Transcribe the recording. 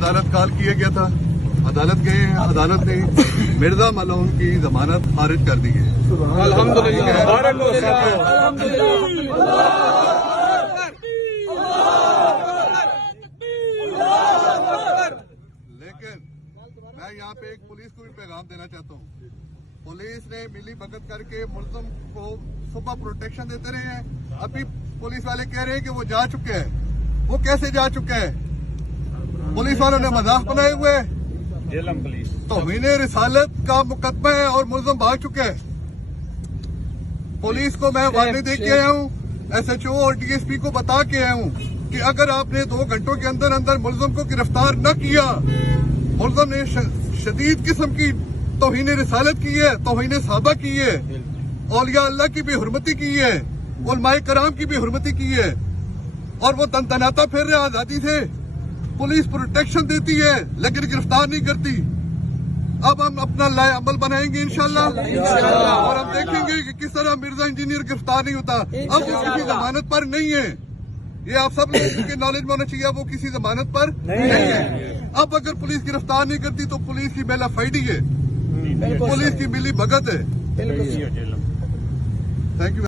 عدالت کال کیا گیا تھا، عدالت گئے ہیں، عدالت نے مرزا ملعون کی ضمانت خارج کر دی ہے۔ لیکن میں یہاں پہ ایک پولیس کو بھی پیغام دینا چاہتا ہوں۔ پولیس نے ملی بھگت کر کے ملزم کو صبح پروٹیکشن دیتے رہے ہیں، ابھی پولیس والے کہہ رہے ہیں کہ وہ جا چکے ہیں۔ وہ کیسے جا چکے ہیں؟ پولیس والوں نے مذاق بنائے ہوئے، توہین رسالت کا مقدمہ ہے اور ملزم بھاگ چکے ہیں۔ پولیس کو میں وارننگ دے کے آیا ہوں، ایس ایچ او اور ڈی ایس پی کو بتا کے آیا ہوں کہ اگر آپ نے 2 گھنٹوں کے اندر اندر ملزم کو گرفتار نہ کیا، ملزم نے شدید قسم کی توہین رسالت کی ہے، توہین صحابہ کی ہے، اولیاء اللہ کی بھی حرمتی کی ہے، علماء کرام کی بھی حرمتی کی ہے، اور وہ دندناتا پھر رہے آزادی سے۔ پولیس پروٹیکشن دیتی ہے لیکن گرفتار نہیں کرتی۔ اب ہم اپنا لائے عمل بنائیں گے انشاءاللہ، اور ہم دیکھیں گے کہ کس طرح مرزا انجینئر گرفتار نہیں ہوتا۔ اب وہ کسی ضمانت پر نہیں ہے، یہ آپ سب لوگوں کے نالج میں ہونا چاہیے، وہ کسی ضمانت پر نہیں ہے۔ اب اگر پولیس گرفتار نہیں کرتی تو پولیس کی بیلا فائڈی ہے، پولیس کی ملی بھگت ہے۔ Thank you.